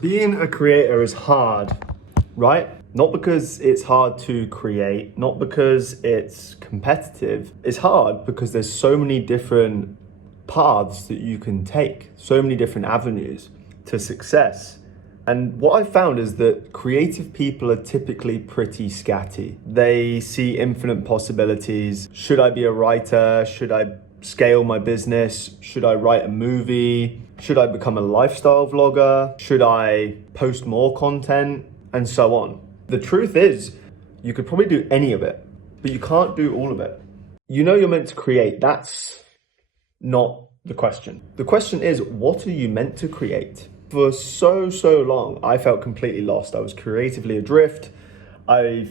Being a creator is hard, right? Not because it's hard to create, not because it's competitive. It's hard because there's so many different paths that you can take, so many different avenues to success. And what I've found is that creative people are typically pretty scatty. They see infinite possibilities. Should I be a writer? Should I scale my business? Should I write a movie? Should I become a lifestyle vlogger? Should I post more content? And so on. The truth is, you could probably do any of it, but you can't do all of it. You know you're meant to create. That's not the question. The question is, what are you meant to create? For so long, I felt completely lost. I was creatively adrift. It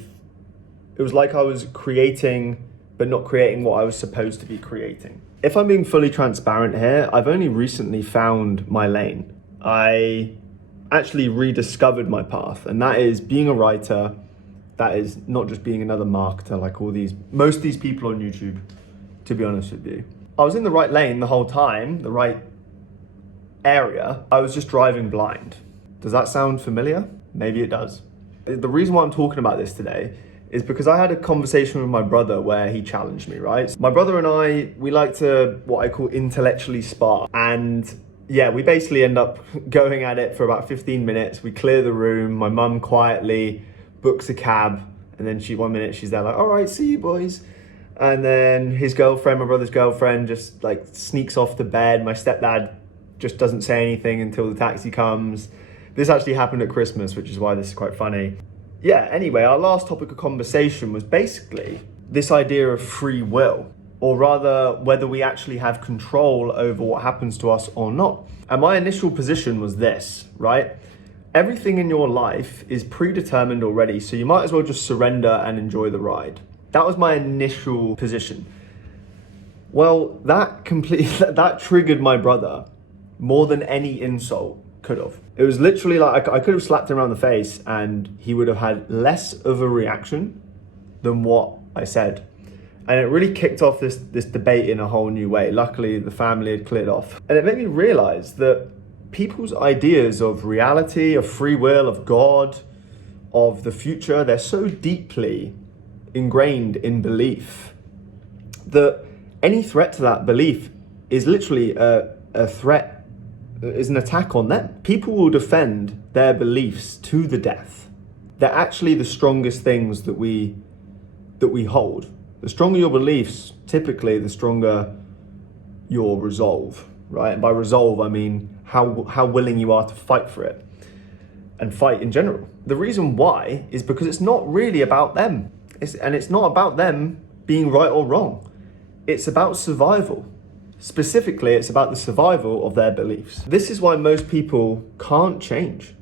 was like I was creating, but not creating what I was supposed to be creating. If I'm being fully transparent here, I've only recently found my lane. I actually rediscovered my path, and that is being a writer. That is not just being another marketer like most of these people on YouTube, to be honest with you. I was in the right lane the whole time, the right area. I was just driving blind. Does that sound familiar? Maybe it does. The reason why I'm talking about this today is because I had a conversation with my brother where he challenged me, right? My brother and I, we like to, what I call intellectually spar. And yeah, we basically end up going at it for about 15 minutes. We clear the room. My mum quietly books a cab. And then one minute she's there like, all right, see you boys. And then his girlfriend, my brother's girlfriend, just like sneaks off to bed. My stepdad just doesn't say anything until the taxi comes. This actually happened at Christmas, which is why this is quite funny. Yeah, anyway, our last topic of conversation was basically this idea of free will, or rather whether we actually have control over what happens to us or not. And my initial position was this, right? Everything in your life is predetermined already, so you might as well just surrender and enjoy the ride. That was my initial position. Well, that triggered my brother more than any insult could have. It was literally like I could have slapped him around the face and he would have had less of a reaction than what I said. And it really kicked off this debate in a whole new way. Luckily, the family had cleared off. And it made me realize that people's ideas of reality, of free will, of God, of the future, they're so deeply ingrained in belief that any threat to that belief is literally a threat, is an attack on them. People will defend their beliefs to the death. They're actually the strongest things that we hold. The stronger your beliefs, typically the stronger your resolve, right? And by resolve, I mean how willing you are to fight for it and fight in general. The reason why is because it's not really about them. It's not about them being right or wrong. It's about survival. Specifically, it's about the survival of their beliefs. This is why most people can't change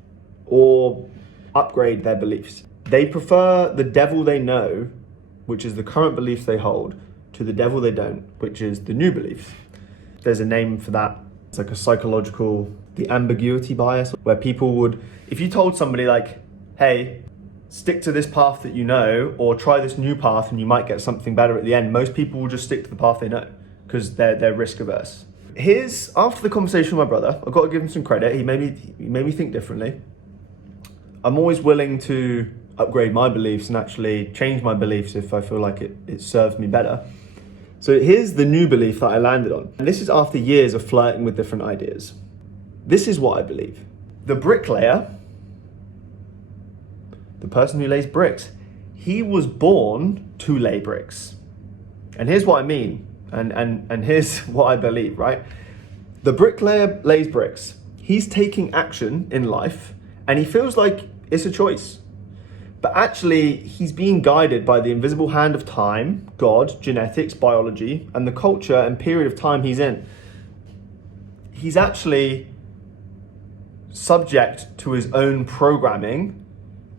or upgrade their beliefs. They prefer the devil they know, which is the current beliefs they hold, to the devil they don't, which is the new beliefs. There's a name for that. It's like a psychological, the ambiguity bias, where people would, if you told somebody like, hey, stick to this path that you know, or try this new path and you might get something better at the end, most people will just stick to the path they know because they're risk averse. After the conversation with my brother, I've got to give him some credit. He made me think differently. I'm always willing to upgrade my beliefs and actually change my beliefs if I feel like it serves me better. So here's the new belief that I landed on. And this is after years of flirting with different ideas. This is what I believe. The bricklayer, the person who lays bricks, he was born to lay bricks. And here's what I mean. And here's what I believe, right? The bricklayer lays bricks. He's taking action in life and he feels like it's a choice. But actually, he's being guided by the invisible hand of time, God, genetics, biology, and the culture and period of time he's in. He's actually subject to his own programming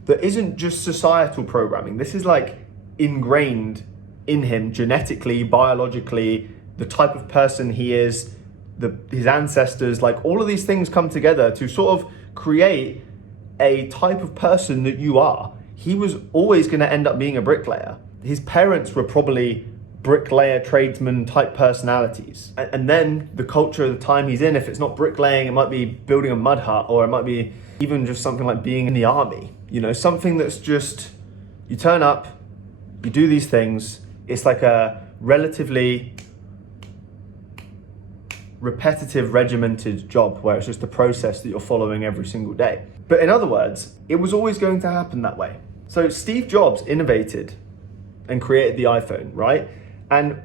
that isn't just societal programming. This is like ingrained in him genetically, biologically, the type of person he is, his ancestors, like all of these things come together to sort of create a type of person that you are. He was always going to end up being a bricklayer. His parents were probably bricklayer, tradesman type personalities. And then the culture of the time he's in, if it's not bricklaying, it might be building a mud hut, or it might be even just something like being in the army. You know, something that's just, you turn up, you do these things, it's like a relatively repetitive, regimented job where it's just a process that you're following every single day. But in other words, it was always going to happen that way. So Steve Jobs innovated and created the iPhone, right? And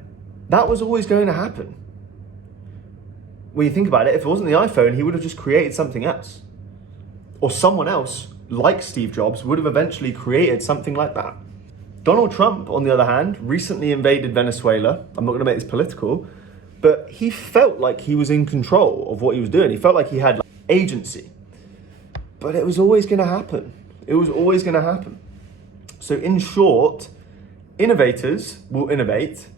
that was always going to happen. When you think about it, if it wasn't the iPhone, he would have just created something else. Or someone else, like Steve Jobs, would have eventually created something like that. Donald Trump, on the other hand, recently invaded Venezuela. I'm not going to make this political, but he felt like he was in control of what he was doing. He felt like he had agency. But it was always going to happen. It was always going to happen. So in short, innovators will innovate.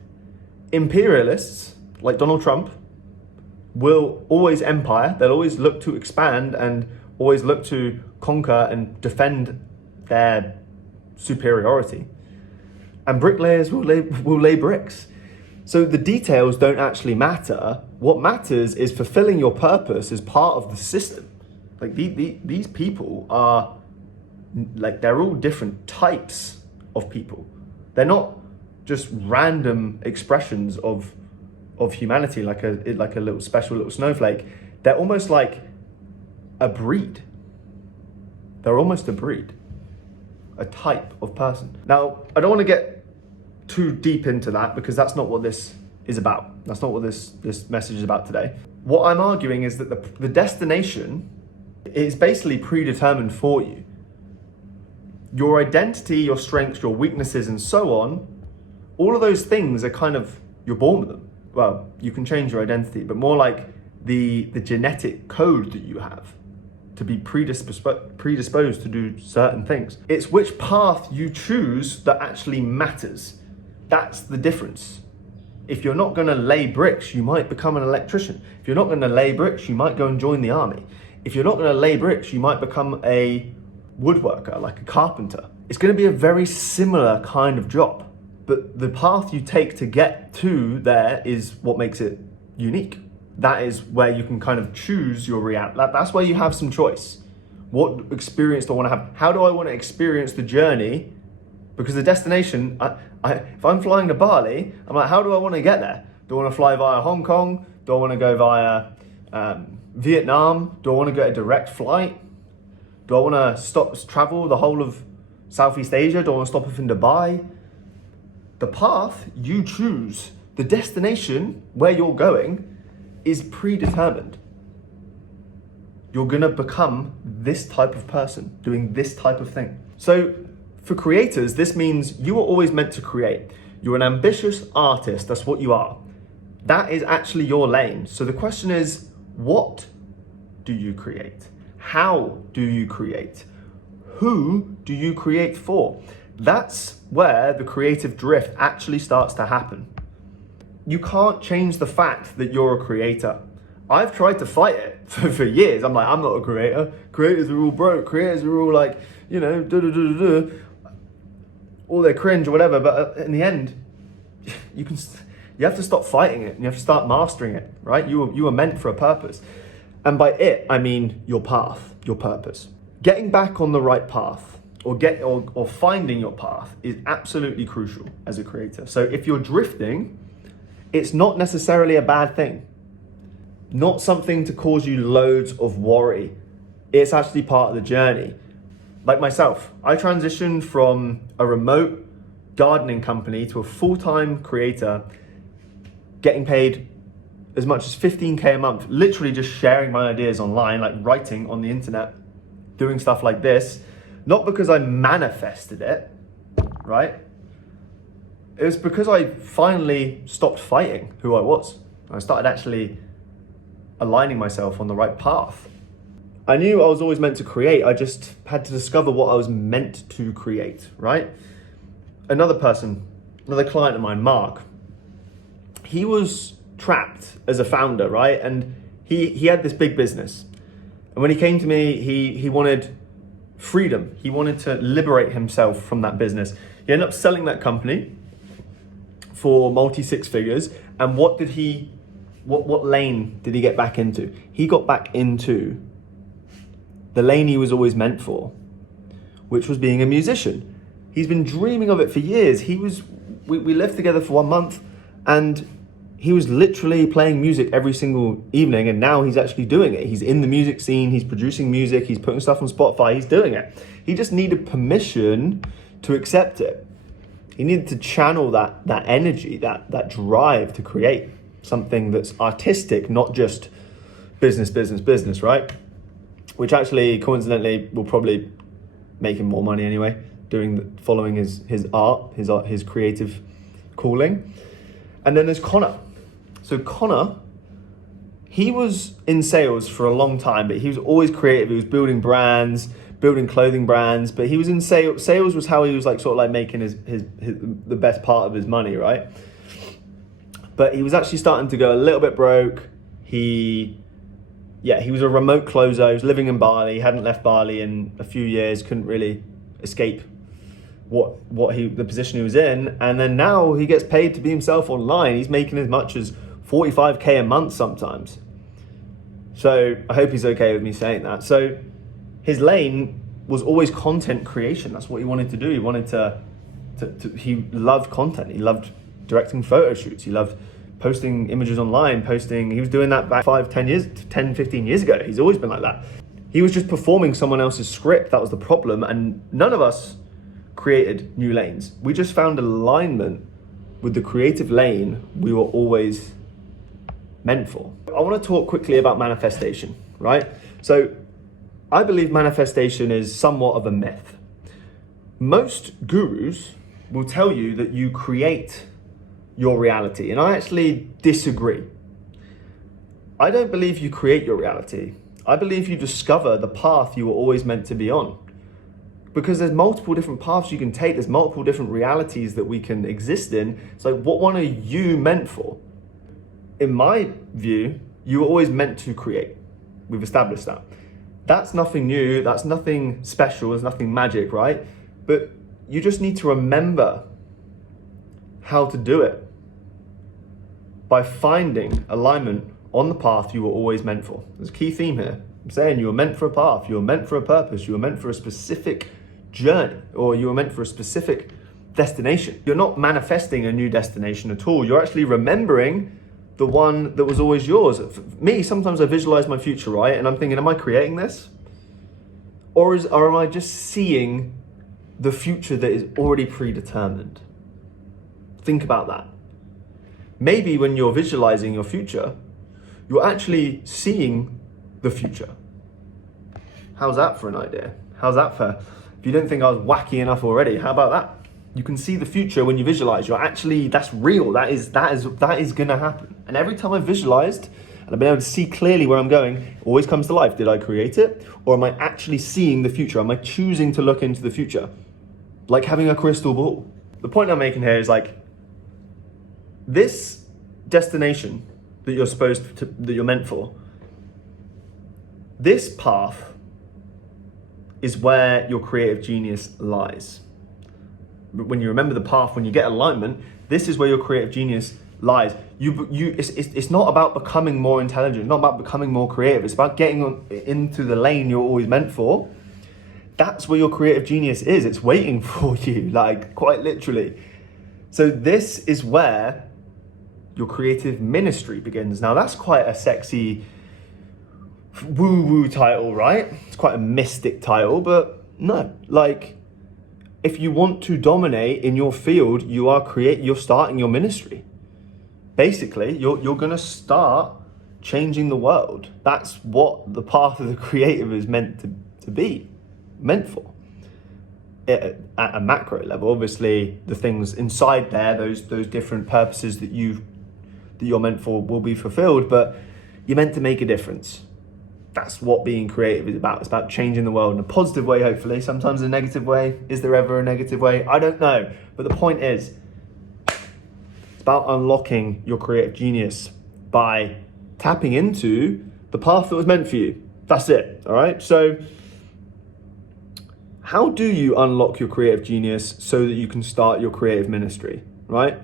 Imperialists, like Donald Trump, will always empire. They'll always look to expand and always look to conquer and defend their superiority. And bricklayers will lay bricks. So the details don't actually matter. What matters is fulfilling your purpose as part of the system. Like these people are, like, they're all different types of people. They're not just random expressions of humanity, like a little special little snowflake. They're almost like a breed. They're almost a breed, a type of person. Now, I don't want to get too deep into that because that's not what this is about. That's not what this message is about today. What I'm arguing is that the destination is basically predetermined for you. Your identity, your strengths, your weaknesses, and so on, all of those things are kind of, you're born with them. Well, you can change your identity, but more like the genetic code that you have to be predisposed to do certain things. It's which path you choose that actually matters. That's the difference. If you're not gonna lay bricks, you might become an electrician. If you're not gonna lay bricks, you might go and join the army. If you're not gonna lay bricks, you might become a woodworker, like a carpenter. It's gonna be a very similar kind of job, but the path you take to get to there is what makes it unique. That is where you can kind of choose your reality. That's where you have some choice. What experience do I wanna have? How do I wanna experience the journey? Because the destination, if I'm flying to Bali, I'm like, how do I wanna get there? Do I wanna fly via Hong Kong? Do I wanna go via Vietnam? Do I wanna get a direct flight? Do I wanna travel the whole of Southeast Asia? Do I wanna stop off in Dubai? The path you choose, the destination where you're going is predetermined. You're gonna become this type of person, doing this type of thing. So for creators, this means you are always meant to create. You're an ambitious artist, that's what you are. That is actually your lane. So the question is, what do you create? How do you create? Who do you create for? That's where the creative drift actually starts to happen. You can't change the fact that you're a creator. I've tried to fight it for years. I'm like, I'm not a creator. Creators are all broke. Creators are all like, you know, all they're cringe or whatever. But in the end, you have to stop fighting it and you have to start mastering it, right? You were meant for a purpose. And by it, I mean your path, your purpose. Getting back on the right path or finding your path is absolutely crucial as a creator. So if you're drifting, it's not necessarily a bad thing. Not something to cause you loads of worry. It's actually part of the journey. Like myself, I transitioned from a remote gardening company to a full-time creator, getting paid as much as 15K a month, literally just sharing my ideas online, like writing on the internet, doing stuff like this, not because I manifested it, right? It was because I finally stopped fighting who I was. I started actually aligning myself on the right path. I knew I was always meant to create. I just had to discover what I was meant to create, right? Another client of mine, Mark, he was trapped as a founder, right? And he had this big business. And when he came to me, he wanted freedom. He wanted to liberate himself from that business. He ended up selling that company for multi six figures. And what lane did he get back into? He got back into the lane he was always meant for, which was being a musician. He's been dreaming of it for years. We lived together for 1 month, and he was literally playing music every single evening, and now he's actually doing it. He's in the music scene, he's producing music, he's putting stuff on Spotify, he's doing it. He just needed permission to accept it. He needed to channel that energy, that drive to create something that's artistic, not just business, right? Which actually, coincidentally, will probably make him more money anyway, following his art, his creative calling. And then there's Connor. So Connor, he was in sales for a long time, but he was always creative. He was building brands, building clothing brands, but he was in sales. Sales was how he was like sort of like making the best part of his money, right? But he was actually starting to go a little bit broke. He was a remote closer. He was living in Bali. He hadn't left Bali in a few years. Couldn't really escape the position he was in. And then now he gets paid to be himself online. He's making as much as 45K a month sometimes. So I hope he's okay with me saying that. So his lane was always content creation. That's what he wanted to do. He wanted he loved content. He loved directing photo shoots. He loved posting images online, he was doing that back 10, 15 years ago. He's always been like that. He was just performing someone else's script. That was the problem. And none of us created new lanes. We just found alignment with the creative lane we were always meant for. I want to talk quickly about manifestation, right? So I believe manifestation is somewhat of a myth. Most gurus will tell you that you create your reality, and I actually disagree. I don't believe you create your reality. I believe you discover the path you were always meant to be on. Because there's multiple different paths you can take, there's multiple different realities that we can exist in. So what one are you meant for? In my view, you were always meant to create. We've established that. That's nothing new, that's nothing special, there's nothing magic, right? But you just need to remember how to do it by finding alignment on the path you were always meant for. There's a key theme here. I'm saying you were meant for a path, you were meant for a purpose, you were meant for a specific journey, or you were meant for a specific destination. You're not manifesting a new destination at all. You're actually remembering the one that was always yours. For me, sometimes I visualize my future, right? And I'm thinking, am I creating this? Or am I just seeing the future that is already predetermined? Think about that. Maybe when you're visualizing your future, you're actually seeing the future. How's that for an idea? How's that for, if you didn't think I was wacky enough already, how about that? You can see the future when you visualize. You're actually, that's real. That is gonna happen. And every time I visualized and I've been able to see clearly where I'm going, it always comes to life. Did I create it? Or am I actually seeing the future? Am I choosing to look into the future? Like having a crystal ball. The point I'm making here is like, this destination that you're meant for, this path is where your creative genius lies. When you remember the path, when you get alignment, this is where your creative genius lies. It's not about becoming more intelligent, it's not about becoming more creative, it's about getting into the lane you're always meant for. That's where your creative genius is. It's waiting for you, like quite literally. So this is where your creative ministry begins. Now that's quite a sexy woo-woo title, right? It's quite a mystic title, but no, like if you want to dominate in your field, you're starting your ministry. Basically, you're gonna start changing the world. That's what the path of the creative is meant to be, meant for. At a macro level, obviously the things inside there, those different purposes that you're meant for will be fulfilled, but you're meant to make a difference. That's what being creative is about. It's about changing the world in a positive way, hopefully. Sometimes a negative way. Is there ever a negative way? I don't know. But the point is, it's about unlocking your creative genius by tapping into the path that was meant for you. That's it, all right? So how do you unlock your creative genius so that you can start your creative ministry, right?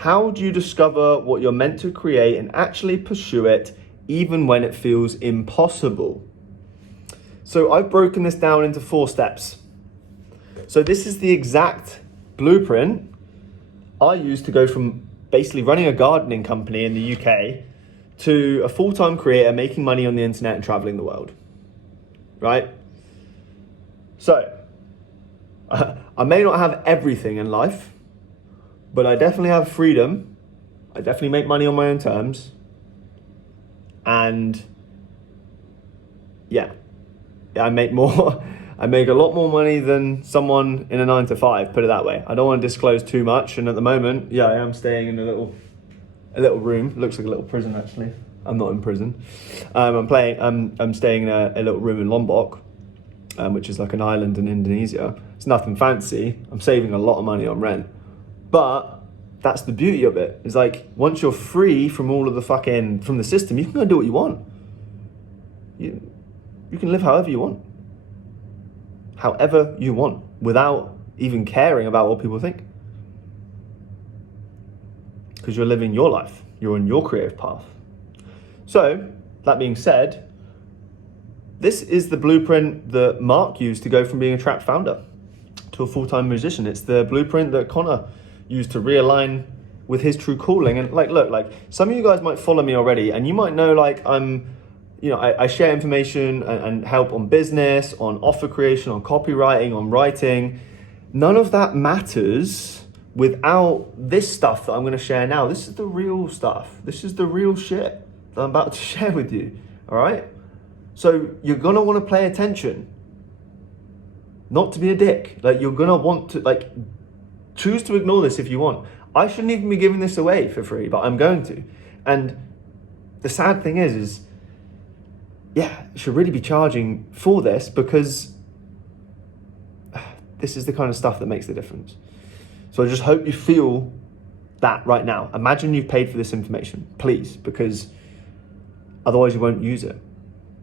How do you discover what you're meant to create and actually pursue it even when it feels impossible? So I've broken this down into 4 steps. So this is the exact blueprint I use to go from basically running a gardening company in the UK to a full-time creator making money on the internet and traveling the world, right? So I may not have everything in life, but I definitely have freedom. I definitely make money on my own terms. And yeah, I make more, I make a lot more money than someone in a 9-to-5, put it that way. I don't want to disclose too much. And at the moment, yeah, I am staying in a little room. Looks like a little prison, actually. I'm not in prison. I'm staying in a little room in Lombok, which is like an island in Indonesia. It's nothing fancy. I'm saving a lot of money on rent. But that's the beauty of it. It's like, once you're free from all of the from the system, you can go do what you want. You can live however you want. However you want, without even caring about what people think. Because you're living your life. You're on your creative path. So, that being said, this is the blueprint that Mark used to go from being a trap founder to a full-time musician. It's the blueprint that Connor used to realign with his true calling. And look, some of you guys might follow me already, and you might know I share information and help on business, on offer creation, on copywriting, on writing. None of that matters without this stuff that I'm going to share now. This is the real stuff. This is the real shit that I'm about to share with you. All right? So you're going to want to pay attention. Not to be a dick. You're going to want to, choose to ignore this if you want. I shouldn't even be giving this away for free, but I'm going to. And the sad thing is yeah, you should really be charging for this, because this is the kind of stuff that makes the difference. So I just hope you feel that right now. Imagine you've paid for this information, please, because otherwise you won't use it.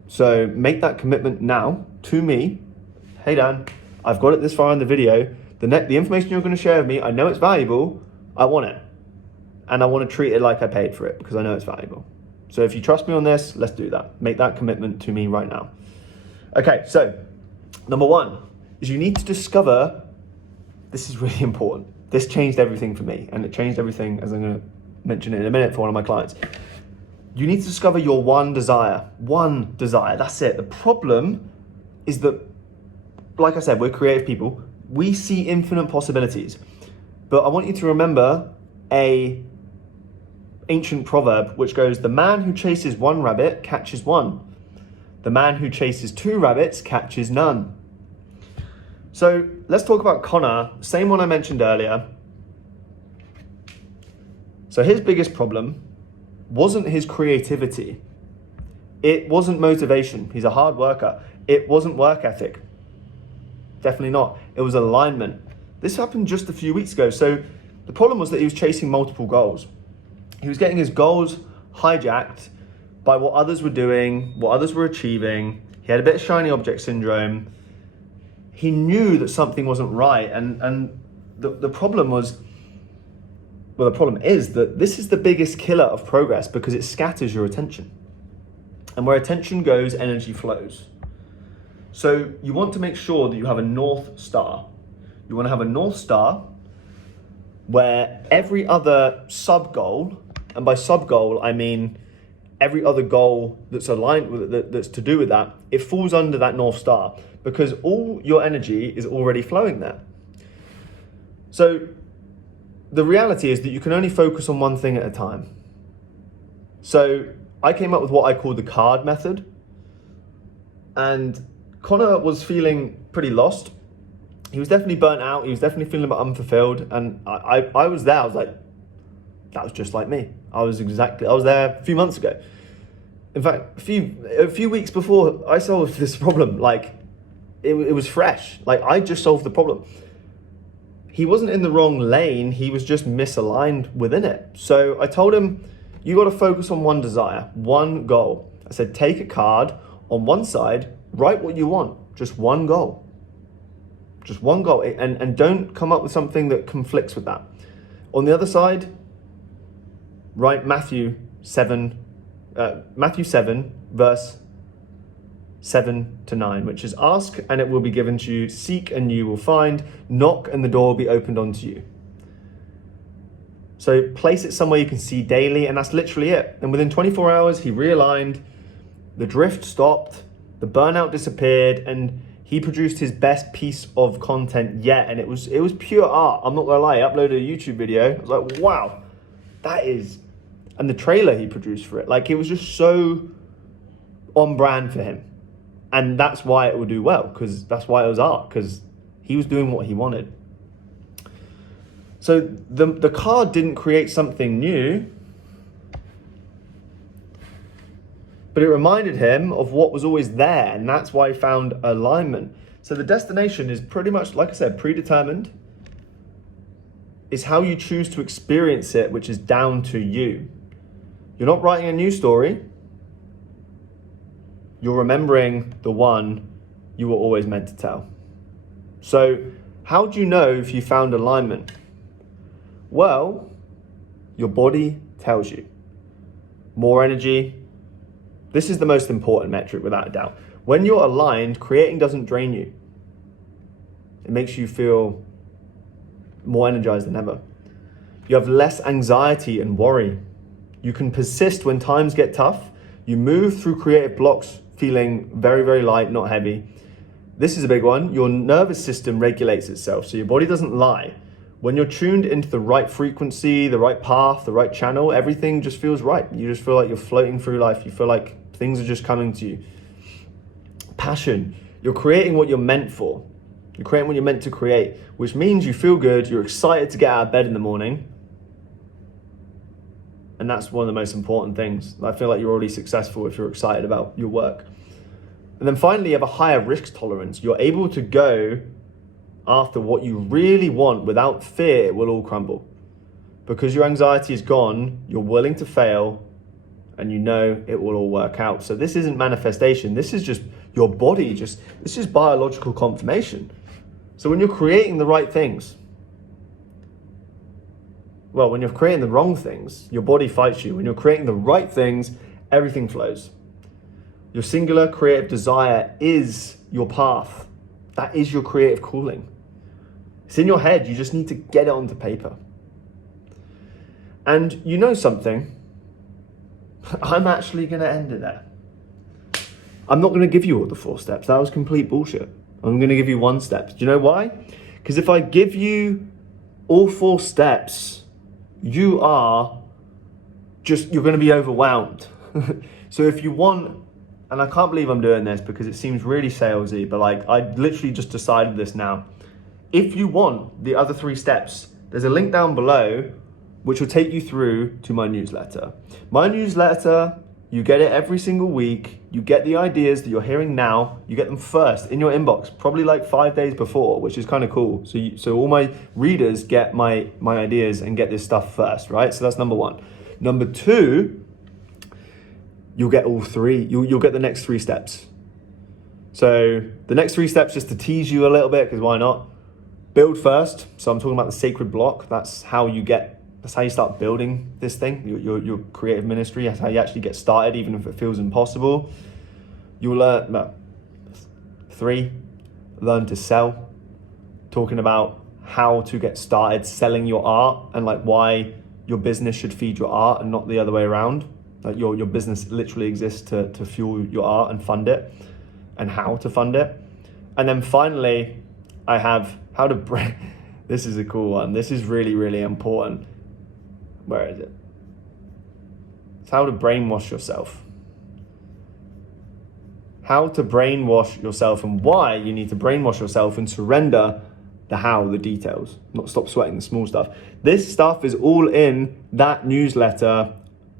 So make that commitment now to me. Hey Dan, I've got it this far in the video. The information you're going to share with me, I know it's valuable. I want it. And I want to treat it like I paid for it, because I know it's valuable. So if you trust me on this, let's do that. Make that commitment to me right now. Okay, so number 1 is you need to discover, this is really important. This changed everything for me, and it changed everything, as I'm going to mention it in a minute, for one of my clients. You need to discover your one desire. One desire, that's it. The problem is that, like I said, we're creative people. We see infinite possibilities. But I want you to remember a ancient proverb which goes, the man who chases one rabbit catches one. The man who chases 2 rabbits catches none. So let's talk about Connor, same one I mentioned earlier. So his biggest problem wasn't his creativity. It wasn't motivation. He's a hard worker. It wasn't work ethic. Definitely not. It was alignment. This happened just a few weeks ago. So the problem was that he was chasing multiple goals. He was getting his goals hijacked by what others were doing, what others were achieving. He had a bit of shiny object syndrome. He knew that something wasn't right. And the problem was, well, the problem is that this is the biggest killer of progress, because it scatters your attention. And where attention goes, energy flows. So you want to make sure that you have a North Star. You want to have a North Star where every other sub-goal, and by sub-goal, I mean every other goal that's aligned with it, that's to do with that, it falls under that North Star, because all your energy is already flowing there. So the reality is that you can only focus on one thing at a time. So I came up with what I call the card method, and Connor was feeling pretty lost. He was definitely burnt out. He was definitely feeling a bit unfulfilled. And I was there. I was like, that was just like me. I was there a few months ago. In fact, a few weeks before I solved this problem, it was fresh. I just solved the problem. He wasn't in the wrong lane. He was just misaligned within it. So I told him, you got to focus on one desire, one goal. I said, take a card on one side, write what you want, just one goal. Just one goal, and don't come up with something that conflicts with that. On the other side, write Matthew 7, verse 7 to 9, which is ask and it will be given to you, seek and you will find, knock and the door will be opened unto you. So place it somewhere you can see daily, and that's literally it. And within 24 hours, he realigned, the drift stopped, the burnout disappeared, and he produced his best piece of content yet. And it was pure art. I'm not gonna lie, I uploaded a YouTube video. I was like, wow, that is, and the trailer he produced for it, like it was just so on brand for him. And that's why it would do well, because that's why it was art, because he was doing what he wanted. So the card didn't create something new, but it reminded him of what was always there, and that's why he found alignment. So the destination is pretty much, like I said, predetermined. It's how you choose to experience it, which is down to you. You're not writing a new story. You're remembering the one you were always meant to tell. So how do you know if you found alignment? Well, your body tells you. More energy. This is the most important metric without a doubt. When you're aligned, creating doesn't drain you. It makes you feel more energized than ever. You have less anxiety and worry. You can persist when times get tough. You move through creative blocks feeling very, very light, not heavy. This is a big one. Your nervous system regulates itself, so your body doesn't lie. When you're tuned into the right frequency, the right path, the right channel, everything just feels right. You just feel like you're floating through life. You feel like things are just coming to you. Passion. You're creating what you're meant for. You're creating what you're meant to create, which means you feel good. You're excited to get out of bed in the morning. And that's one of the most important things. I feel like you're already successful if you're excited about your work. And then finally, you have a higher risk tolerance. You're able to go after what you really want without fear it will all crumble. Because your anxiety is gone, you're willing to fail, and you know it will all work out. So this isn't manifestation. This is just your body, this is biological confirmation. So when you're creating the right things, well, when you're creating the wrong things, your body fights you. When you're creating the right things, everything flows. Your singular creative desire is your path. That is your creative calling. It's in your head. You just need to get it onto paper. And you know something? I'm actually going to end it there. I'm not going to give you all the 4 steps. That was complete bullshit. I'm going to give you 1 step. Do you know why? Because if I give you all 4 steps, you're going to be overwhelmed. So if you want, and I can't believe I'm doing this because it seems really salesy, but like I literally just decided this now. If you want the other 3 steps, there's a link down below which will take you through to my newsletter. My newsletter, you get it every single week. You get the ideas that you're hearing now. You get them first in your inbox, probably like 5 days before, which is kind of cool. So all my readers get my ideas and get this stuff first, right? So that's number 1. Number 2, you'll get all 3. You'll get the next 3 steps. So the next 3 steps, just to tease you a little bit, because why not? Build first. So I'm talking about the sacred block. That's how you start building this thing, your creative ministry. That's how you actually get started, even if it feels impossible. You'll learn 3, learn to sell. Talking about how to get started selling your art and like why your business should feed your art and not the other way around. Like your business literally exists to fuel your art and fund it, and how to fund it. And then finally, I have how to bring, this is a cool one. This is really, really important. Where is it? It's how to brainwash yourself. How to brainwash yourself and why you need to brainwash yourself and surrender the how, the details, not stop sweating the small stuff. This stuff is all in that newsletter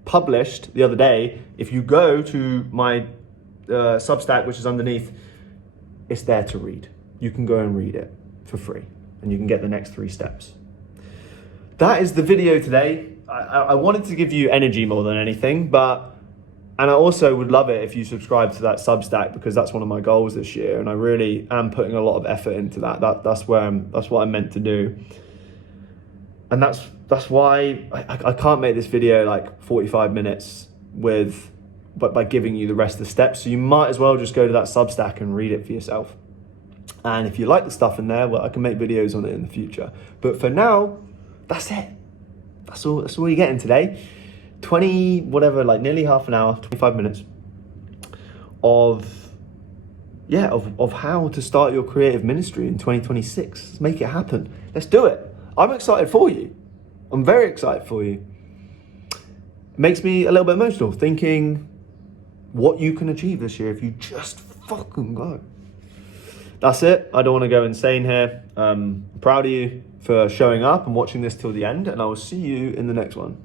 published the other day. If you go to my Substack, which is underneath, it's there to read. You can go and read it for free and you can get the next 3 steps. That is the video today. I wanted to give you energy more than anything, and I also would love it if you subscribe to that Substack, because that's one of my goals this year, and I really am putting a lot of effort into that. That's what I'm meant to do. And that's why I can't make this video like 45 minutes but by giving you the rest of the steps. So you might as well just go to that Substack and read it for yourself. And if you like the stuff in there, well, I can make videos on it in the future. But for now, that's it. That's all you're getting today. 20, whatever, like nearly half an hour, 25 minutes of how to start your creative ministry in 2026. Let's make it happen. Let's do it. I'm excited for you. I'm very excited for you. It makes me a little bit emotional thinking what you can achieve this year if you just fucking go. That's it. I don't want to go insane here. I'm proud of you for showing up and watching this till the end, and I will see you in the next one.